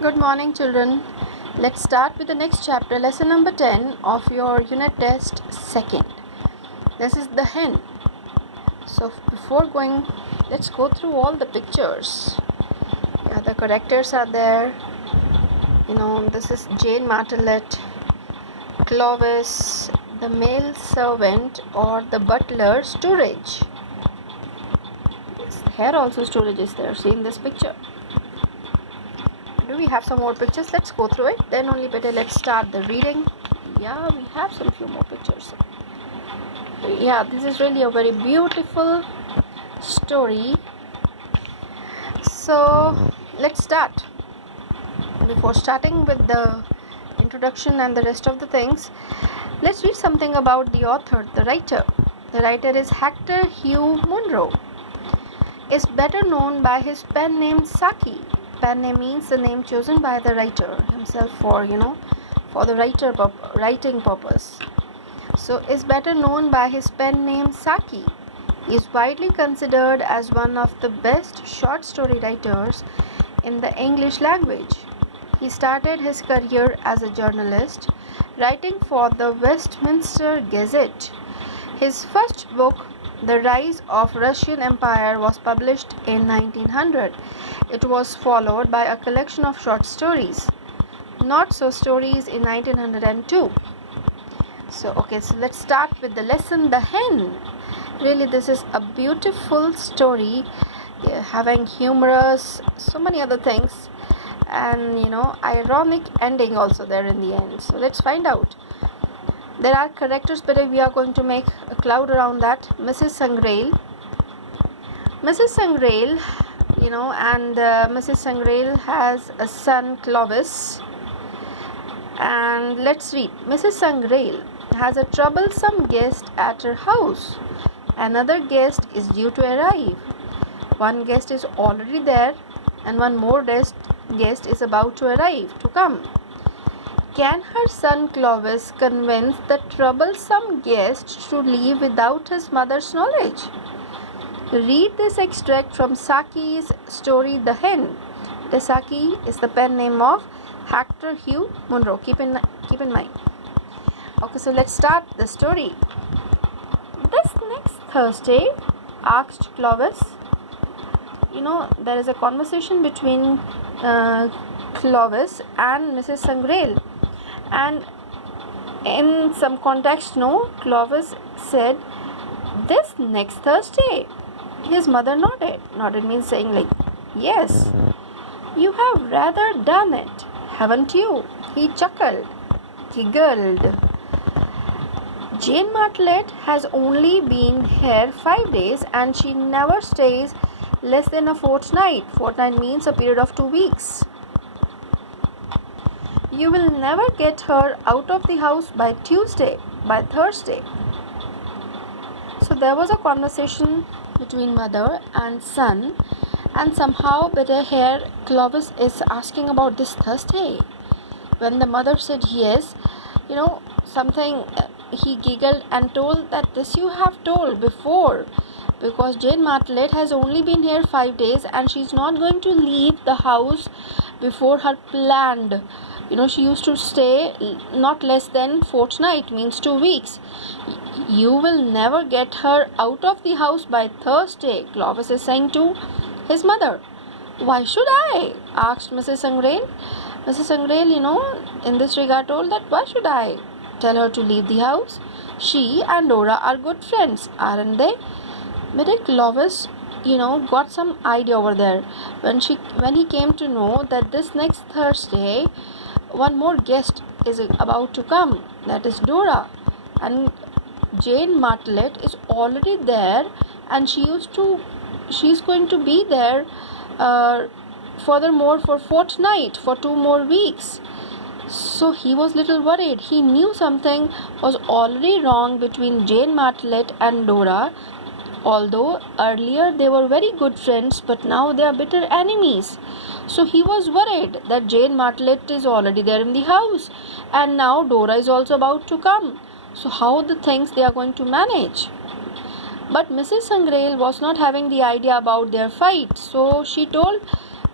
Good morning, children. Let's start with the next chapter, lesson number 10 of your unit test second. This is the hen. So, before going, let's go through all the pictures. Yeah, the characters are there. This is Jane Martelet, Clovis, the male servant or the butler, storage. Yes, here also storage is there. See in this picture. Do we have some more pictures? Let's go through it. Then only better let's start the reading. Yeah, we have some few more pictures. Yeah, this is really a very beautiful story. So let's start. Before starting with the introduction and the rest of the things, let's read something about the author, the writer. The writer is Hector Hugh Munro. Is better known by his pen name Saki. Pen name means the name chosen by the writer himself for the writing purpose. So is better known by his pen name Saki. He is widely considered as one of the best short story writers in the English language. He started his career as a journalist, writing for the Westminster Gazette. His first book, The Rise of Russian Empire, was published in 1900. It was followed by a collection of short stories, Not So Stories, in 1902. So let's start with the lesson, The Hen. Really, this is a beautiful story, having humorous, so many other things, and ironic ending also there in the end. So let's find out. There are characters, but we are going to make a cloud around that. Mrs. Sangrail, and Mrs. Sangrail has a son, Clovis. And let's read. Mrs. Sangrail has a troublesome guest at her house. Another guest is due to arrive. One guest is already there, and one more guest is about to arrive, to come. Can her son Clovis convince the troublesome guest to leave without his mother's knowledge? Read this extract from Saki's story, The Hen. The Saki is the pen name of Hector Hugh Munro. Keep in mind. So let's start the story. This next Thursday, asked Clovis. There is a conversation between Clovis and Mrs. Sangrail. And in some context, Clovis said, "This next Thursday." His mother nodded means saying like, "Yes, you have rather done it, haven't you?" He giggled. Jane Martelet has only been here 5 days, and she never stays less than a fortnight. Fortnight means a period of 2 weeks. You will never get her out of the house by Thursday. So there was a conversation between mother and son, and somehow better here Clovis is asking about this Thursday. When the mother said yes, something he giggled and told that this you have told before, because Jane Martelet has only been here 5 days and she's not going to leave the house before her planned. She used to stay not less than fortnight, means 2 weeks. You will never get her out of the house by Thursday, Clovis is saying to his mother. Why should I? Asked Mrs. Sangrail. Mrs. Sangrail, in this regard told that why should I tell her to leave the house? She and Dora are good friends, aren't they? But Clovis, got some idea over there when he came to know that this next Thursday one more guest is about to come, that is Dora, and Jane Martelet is already there, and she's going to be there furthermore for fortnight, for 2 more weeks. So he was little worried. He knew something was already wrong between Jane Martelet and Dora. Although earlier they were very good friends, but now they are bitter enemies. So he was worried that Jane Martelet is already there in the house, and now Dora is also about to come. So how the things they are going to manage? But Mrs. Sangrail was not having the idea about their fight. So she told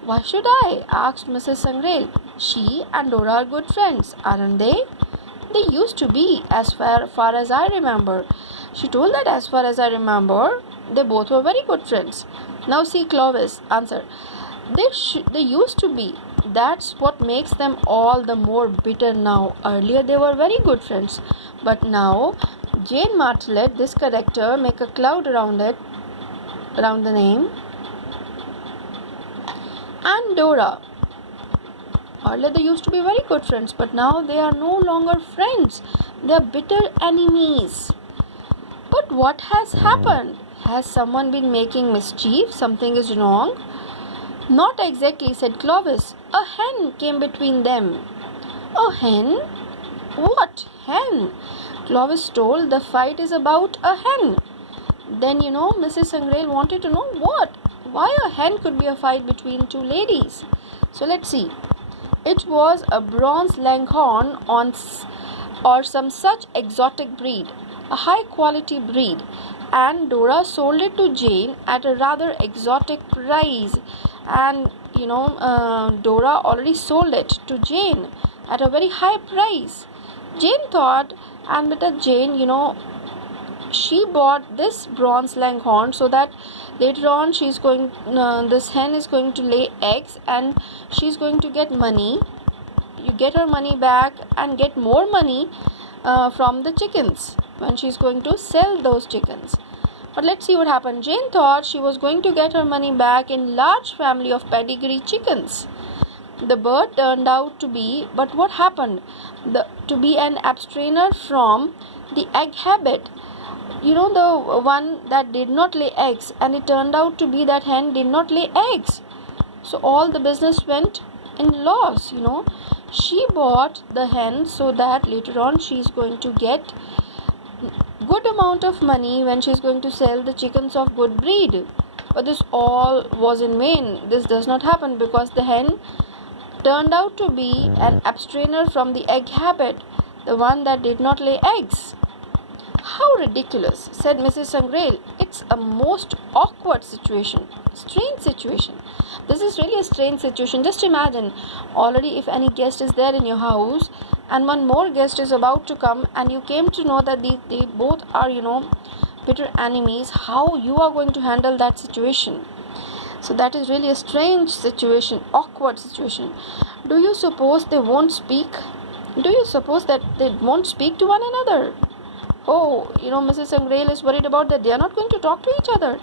Why should I? Asked Mrs. Sangrail. She and Dora are good friends, aren't they? They used to be, as far as I remember. She told that as far as I remember, they both were very good friends. Now see Clovis, answer. They used to be. That's what makes them all the more bitter now. Earlier they were very good friends. But now, Jane Martlet, this character, make a cloud around the name. And Dora. Earlier they used to be very good friends, but now they are no longer friends. They are bitter enemies. But what has happened? Has someone been making mischief? Something is wrong? Not exactly, said Clovis. A hen came between them. A hen? What hen? Clovis told the fight is about a hen. Then Mrs. Sangrail wanted to know why a hen could be a fight between two ladies. So let's see. It was a bronze leghorn or some such exotic breed, a high quality breed, and Dora sold it to Jane at a rather exotic price. And Dora already sold it to Jane at a very high price. Jane thought, and with Jane, she bought this bronze leghorn so that later on this hen is going to lay eggs and she's going to get money. You get her money back and get more money from the chickens when she's going to sell those chickens. But let's see what happened. Jane thought she was going to get her money back in large family of pedigree chickens. The bird turned out to be, but what happened? To be an abstainer from the egg habit. The one that did not lay eggs, and it turned out to be that hen did not lay eggs. So all the business went in loss. She bought the hen so that later on she is going to get good amount of money when she is going to sell the chickens of good breed. But this all was in vain. This does not happen because the hen turned out to be an abstainer from the egg habit, the one that did not lay eggs. How ridiculous, said Mrs. Sangrail. It's a most awkward situation, strange situation. This is really a strange situation. Just imagine, already if any guest is there in your house and one more guest is about to come and you came to know that they both are, bitter enemies, how you are going to handle that situation. So that is really a strange situation, awkward situation. Do you suppose they won't speak? Do you suppose that they won't speak to one another? Oh, Mrs. Sangrail is worried about that they are not going to talk to each other.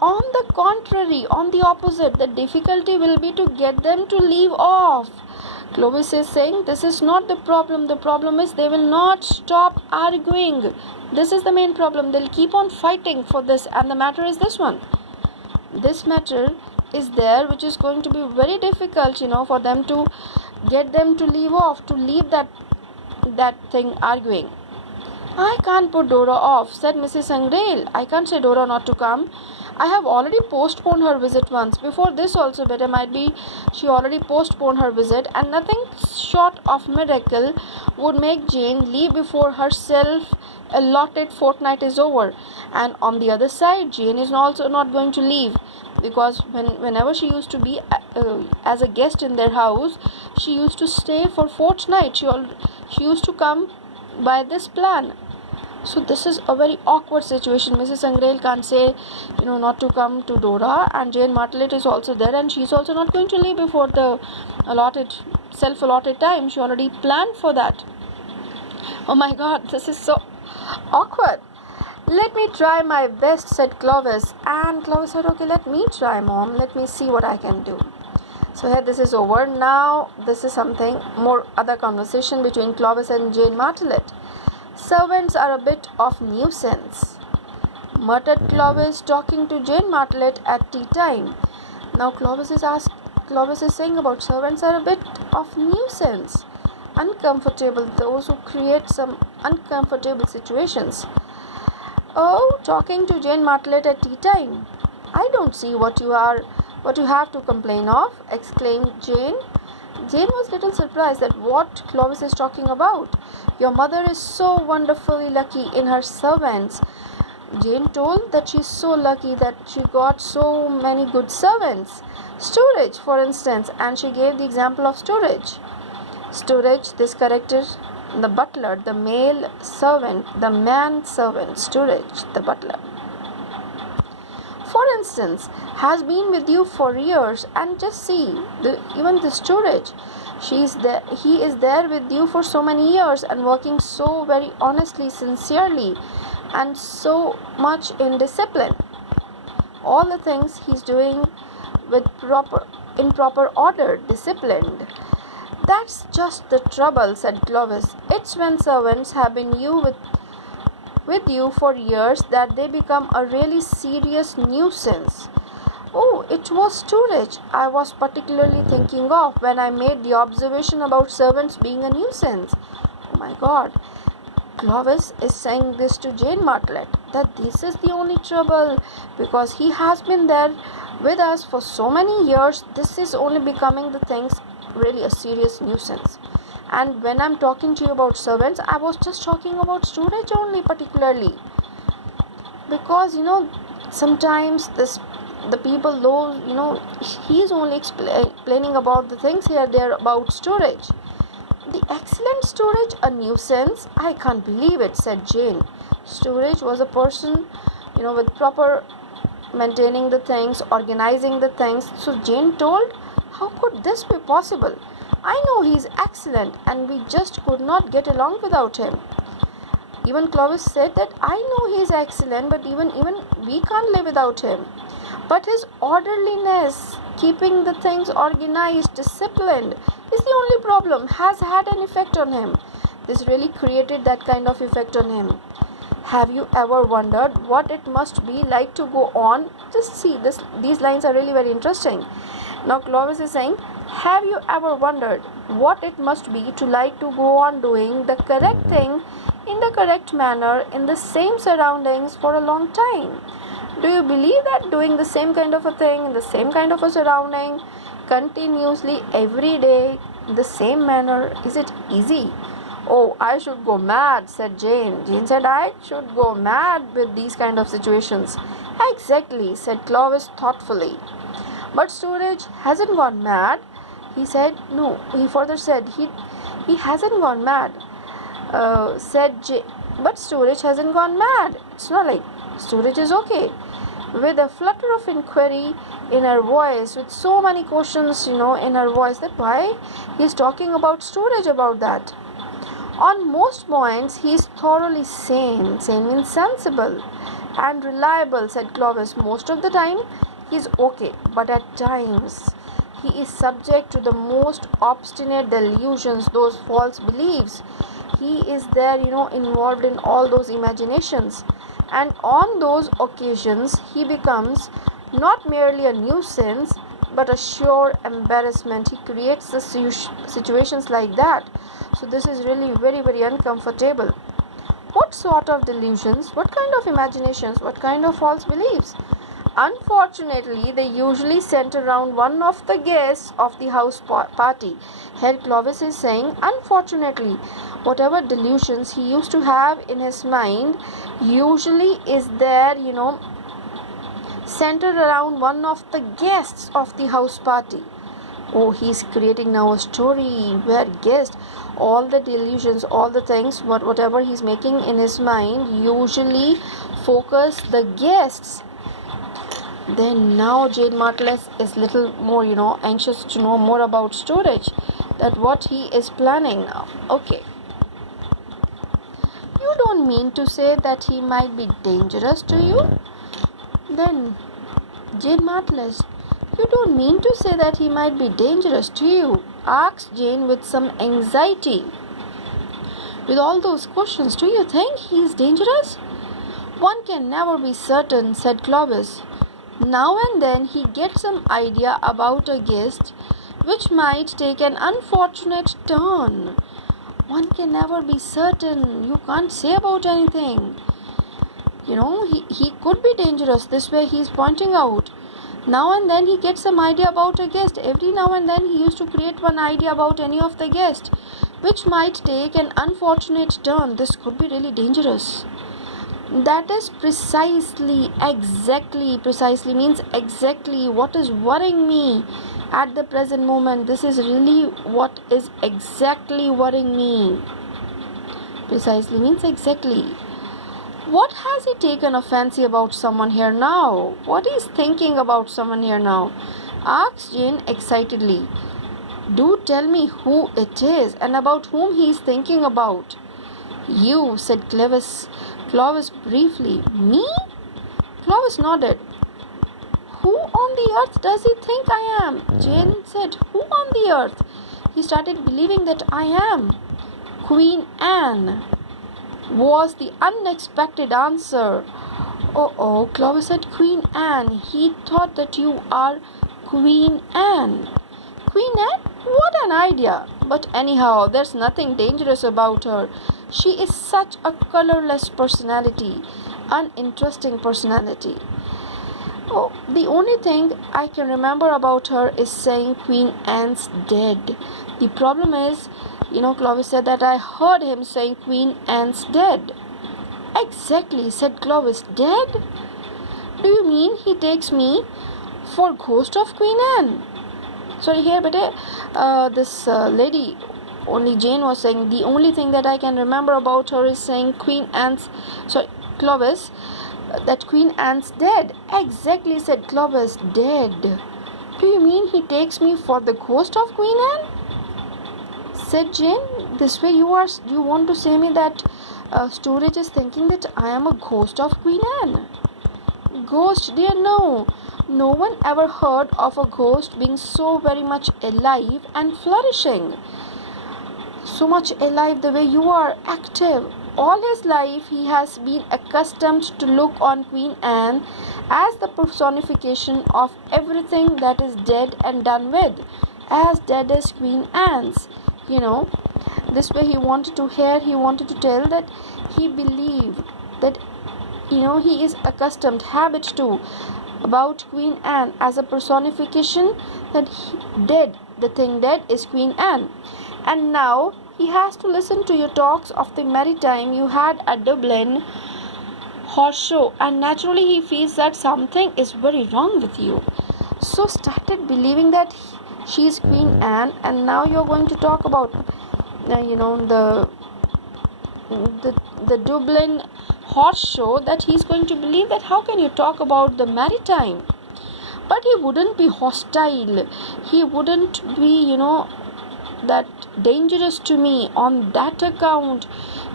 On the contrary, on the opposite, the difficulty will be to get them to leave off. Clovis is saying this is not the problem. The problem is they will not stop arguing. This is the main problem. They'll keep on fighting for this, and the matter is this one. This matter is there, which is going to be very difficult, for them to get them to leave off, to leave that thing arguing. I can't put Dora off, said Mrs. Sangrail. I can't say Dora not to come. I have already postponed her visit once. Before this also, but it might be she already postponed her visit, and nothing short of miracle would make Jane leave before her self-allotted fortnight is over. And on the other side, Jane is also not going to leave, because whenever she used to be as a guest in their house, she used to stay for fortnight. She used to come by this plan. So this is a very awkward situation. Mrs. Sangrail can't say, not to come to Dora, and Jane Martlet is also there, and she's also not going to leave before the self-allotted time. She already planned for that. Oh my God, this is so awkward. Let me try my best, said Clovis. And Clovis said, okay, let me try, Mom. Let me see what I can do. So here this is over. Now this is something more, other conversation between Clovis and Jane Martlet. Servants are a bit of nuisance, muttered Clovis, talking to Jane Martlet at tea time. Now Clovis is saying about servants are a bit of nuisance, uncomfortable, those who create some uncomfortable situations. Oh, talking to Jane Martlet at tea time. I don't see what you have to complain of, exclaimed Jane. Jane was a little surprised at what Clovis is talking about. Your mother is so wonderfully lucky in her servants. Jane told that she's so lucky that she got so many good servants. Storage, for instance, and she gave the example of storage. Storage, this character, the butler, the male servant, the man servant, storage, the butler. For instance, has been with you for years, and just see, even the storage. He is there with you for so many years and working so very honestly, sincerely, and so much in discipline. All the things he's doing in proper order, disciplined. That's just the trouble, said Clovis. It's when servants have been with you for years that they become a really serious nuisance. Oh, it was storage I was particularly thinking of when I made the observation about servants being a nuisance. Oh my God. Clovis is saying this to Jane Martlet, that this is the only trouble, because he has been there with us for so many years. This is only becoming the things really a serious nuisance. And when I'm talking to you about servants, I was just talking about storage only particularly, because sometimes the people, those he is only explaining about the things here there about storage. The excellent storage a nuisance? I can't believe it, said Jane. Storage was a person, with proper maintaining the things, organizing the things. So Jane told, how could this be possible? I know he's excellent and we just could not get along without him. Even Clovis said that I know he's excellent, but even we can't live without him. But his orderliness, keeping the things organized, disciplined, is the only problem, has had an effect on him. This really created that kind of effect on him. Have you ever wondered what it must be like to go on? Just see, these lines are really very interesting. Now Clovis is saying, have you ever wondered what it must be to like to go on doing the correct thing in the correct manner in the same surroundings for a long time? Do you believe that doing the same kind of a thing in the same kind of a surrounding continuously every day in the same manner, is it easy? Oh, I should go mad, said Jane. Jane said, I should go mad with these kind of situations. Exactly, said Clovis thoughtfully. But storage hasn't gone mad. He said, no, he further said, he hasn't gone mad. Said Jane, but storage hasn't gone mad. It's not like storage is okay. With a flutter of inquiry in her voice, with so many questions, in her voice, that why he's talking about storage about that. On most points, he is thoroughly sane. Sane means sensible and reliable, said Clovis. Most of the time, he is okay, but at times, he is subject to the most obstinate delusions, those false beliefs. He is there, involved in all those imaginations. And on those occasions, he becomes not merely a nuisance, but a sure embarrassment. He creates the situations like that. So this is really very, very uncomfortable. What sort of delusions? What kind of imaginations? What kind of false beliefs? Unfortunately, they usually center around one of the guests of the house party. Here Clovis is saying, unfortunately, whatever delusions he used to have in his mind usually is there, centered around one of the guests of the house party. Oh, he's creating now a story where guests, all the delusions, all the things, whatever he's making in his mind usually focus the guests. Then now Jane Martlet is little more, anxious to know more about storage, that what he is planning now. Okay. You don't mean to say that he might be dangerous to you? Then, Jane Martlet, you don't mean to say that he might be dangerous to you? Asked Jane with some anxiety. With all those questions, do you think he is dangerous? One can never be certain, said Clovis. Now and then he gets some idea about a guest which might take an unfortunate turn. One can never be certain. You can't say about anything. He could be dangerous. This way he is pointing out. Now and then he gets some idea about a guest. Every now and then he used to create one idea about any of the guests which might take an unfortunate turn. This could be really dangerous. That is precisely means exactly what is worrying me at the present moment. This is really what is exactly worrying me. Precisely means exactly. What has he taken a fancy about someone here now? What is thinking about someone here now? Asked Jane excitedly. Do tell me who it is and about whom he is thinking about. You, said Clovis briefly. Me? Clovis nodded. Who on the earth does he think I am? Jane said, who on the earth? He started believing that I am. Queen Anne, was the unexpected answer. Oh, Clovis said, Queen Anne. He thought that you are Queen Anne. Queen Anne? What an idea! But anyhow, there's nothing dangerous about her. She is such a colorless personality, uninteresting personality. Oh, the only thing I can remember about her is saying Queen Anne's dead. The problem is, Clovis said that I heard him saying Queen Anne's dead. Exactly, said Clovis. Dead? Do you mean he takes me for ghost of Queen Anne? Sorry, here, but this lady, only Jane was saying, the only thing that I can remember about her is saying Clovis, that Queen Anne's dead. Exactly, said Clovis. Dead. Do you mean he takes me for the ghost of Queen Anne? Said Jane. This way you want to say me that Storage is thinking that I am a ghost of Queen Anne. Ghost, dear, no. No one ever heard of a ghost being so very much alive and flourishing. So much alive the way you are, active. All his life he has been accustomed to look on Queen Anne as the personification of everything that is dead and done with. As dead as Queen Anne's. This way he wanted to tell that he believed that he is accustomed habit to about Queen Anne as a personification that the thing dead is Queen Anne. And now he has to listen to your talks of the merry time you had at Dublin horse show, and naturally he feels that something is very wrong with you. So started believing that she is Queen Anne, and now you're going to talk about the Dublin horse show, that he's going to believe that how can you talk about the maritime. But he wouldn't be hostile, he wouldn't be that dangerous to me on that account.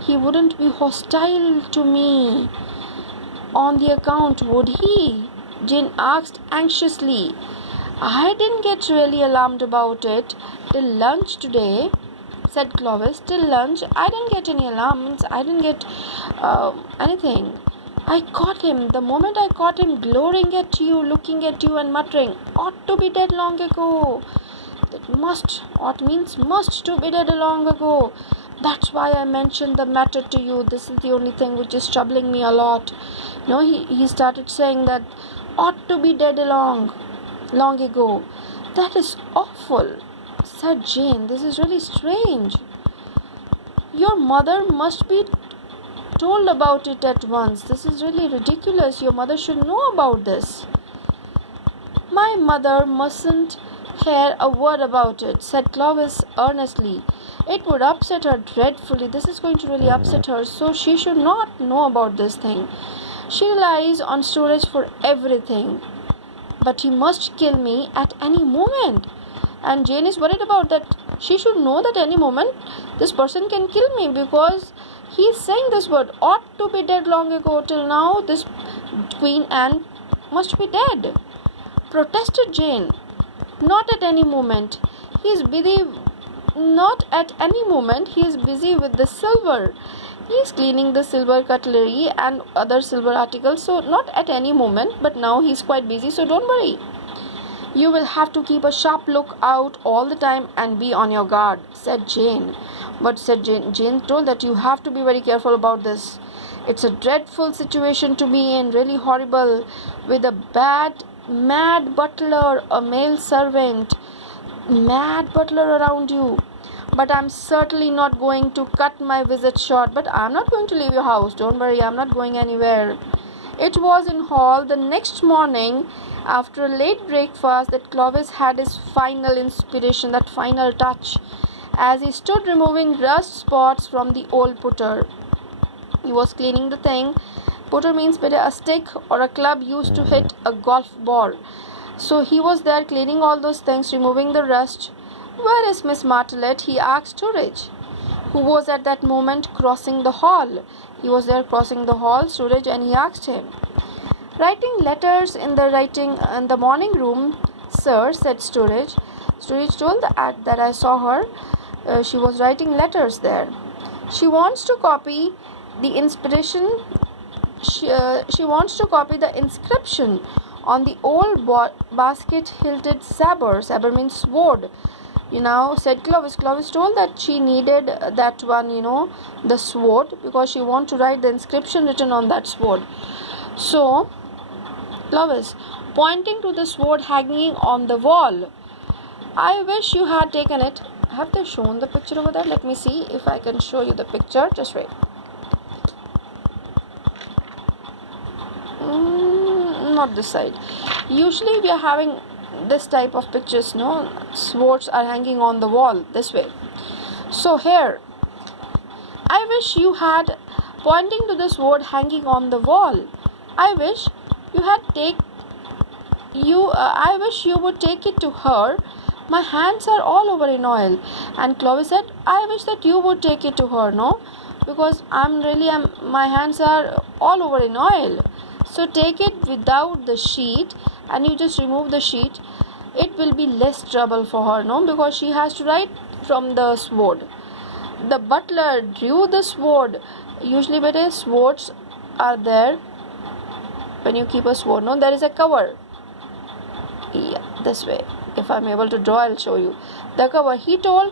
He wouldn't be hostile to me on the account, would he? Jane asked anxiously. I didn't get really alarmed about it till lunch today, said Clovis. Till lunch I didn't get any alarms. I didn't get anything. I caught him. The moment I caught him gloring at you, looking at you and muttering, ought to be dead long ago. That ought means must to be dead long ago. That's why I mentioned the matter to you. This is the only thing which is troubling me a lot. He started saying that ought to be dead long ago. That is awful, said Jane. This is really strange. Your mother must be told about it at once. This is really ridiculous. Your mother should know about this. My mother mustn't hear a word about it, said Clovis earnestly. It would upset her dreadfully. This is going to really upset her, so she should not know about this thing. She relies on Storage for everything. But he must kill me at any moment. And Jane is worried about that. She should know that any moment this person can kill me, because he is saying this word, ought to be dead long ago. Till now, this Queen Anne must be dead, protested Jane. Not at any moment. He is busy. Not at any moment. He is busy with the silver. He is cleaning the silver cutlery and other silver articles. So not at any moment, but now he is quite busy. So don't worry. You will have to keep a sharp look out all the time and be on your guard, said Jane. But Jane told that you have to be very careful about this. It's a dreadful situation to be in, really horrible, with a mad butler, a male servant, mad butler around you. but I'm certainly not going to cut my visit short. But I'm not going to leave your house. Don't worry, I'm not going anywhere. It was in hall the next morning, after a late breakfast, that Clovis had his final inspiration, that final touch, as he stood removing rust spots from the old putter. He was cleaning the thing. Putter means a stick or a club used to hit a golf ball. So he was there cleaning all those things, removing the rust. "Where is Miss Martlet?" he asked Sturridge, who was at that moment crossing the hall. He was there crossing the hall, Sturridge, and he asked him. "Writing letters in the morning room, sir," said Sturridge. Sturridge told that I saw her. She was writing letters there. She wants to copy the inspiration. She wants to copy the inscription on the old basket-hilted sabre. Sabre means sword. Said Clovis. Clovis told that she needed that one, the sword, because she wants to write the inscription written on that sword. So, Clovis, pointing to the sword hanging on the wall, "I wish you had taken it." Have they shown the picture over there? Let me see if I can show you the picture. Just wait. Not this side. Usually we are having this type of pictures, no? Swords are hanging on the wall this way. So here, "I wish you had," pointing to the sword hanging on the wall, "I wish you had I wish you would take it to her. My hands are all over in oil." And Clovis said, "I wish that you would take it to her, no? Because my hands are all over in oil. So take it without the sheet, and you just remove the sheet. It will be less trouble for her, no? Because she has to write from the sword." The butler drew the sword. Usually, swords are there. When you keep a sword, no, there is a cover. Yeah, this way. If I'm able to draw, I'll show you the cover.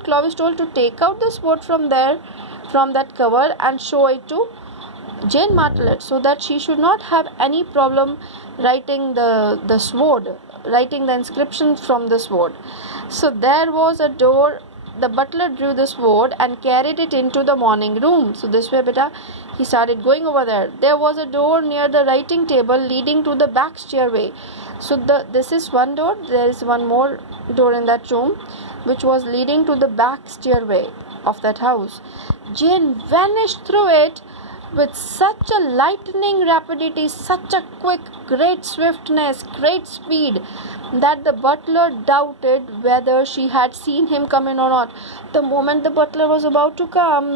Clovis told to take out the sword from that cover, and show it to Jane Martlet, so that she should not have any problem writing the sword, writing the inscription from the sword. So there was a door. The butler drew the sword and carried it into the morning room. So this way, he started going over there. There was a door near the writing table leading to the back stairway. So this is one door. There is one more door in that room, which was leading to the back stairway of that house. Jane vanished through it with such a lightning rapidity, such a quick, great swiftness, great speed, that the butler doubted whether she had seen him come in or not. The moment the butler was about to come,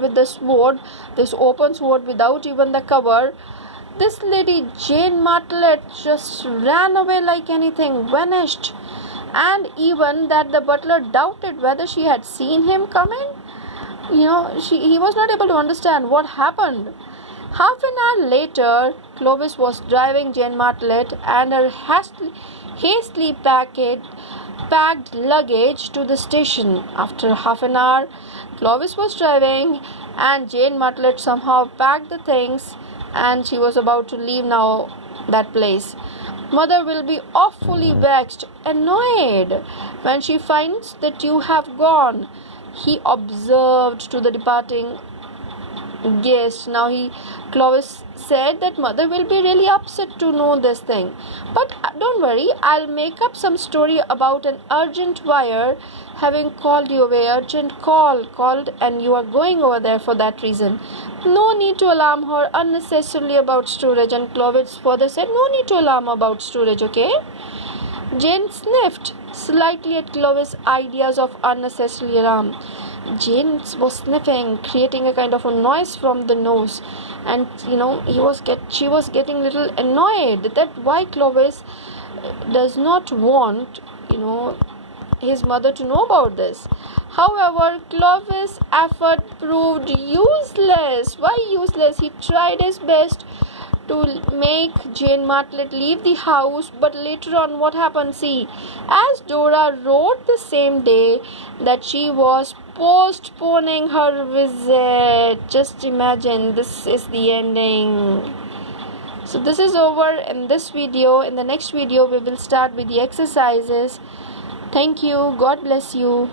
with the sword, this open sword without even the cover, this lady Jane Martlet just ran away like anything, vanished. And even that the butler doubted whether she had seen him come in. He was not able to understand what happened. Half an hour later, Clovis was driving Jane Martlet and her hastily packed luggage to the station. After half an hour, Clovis was driving, and Jane Martlet somehow packed the things, and she was about to leave now that place. "Mother will be awfully vexed, annoyed, when she finds that you have gone," he observed to the departing guest. Clovis said that "Mother will be really upset to know this thing. But don't worry, I'll make up some story about an urgent wire having called you away. Urgent called, and you are going over there for that reason. No need to alarm her unnecessarily about storage." And Clovis further said, "No need to alarm about storage, okay?" Jane sniffed slightly at Clovis' ideas of unnecessary alarm. Jane was sniffing, creating a kind of a noise from the nose, and she was getting a little annoyed that why Clovis does not want his mother to know about this. However, Clovis' effort proved useless. Why useless? He tried his best to make Jane Martlet leave the house, but later on what happened? See, as Dora wrote the same day that she was postponing her visit. Just imagine, this is the ending. So this is over in this video. In the next video, we will start with the exercises. Thank you. God bless you.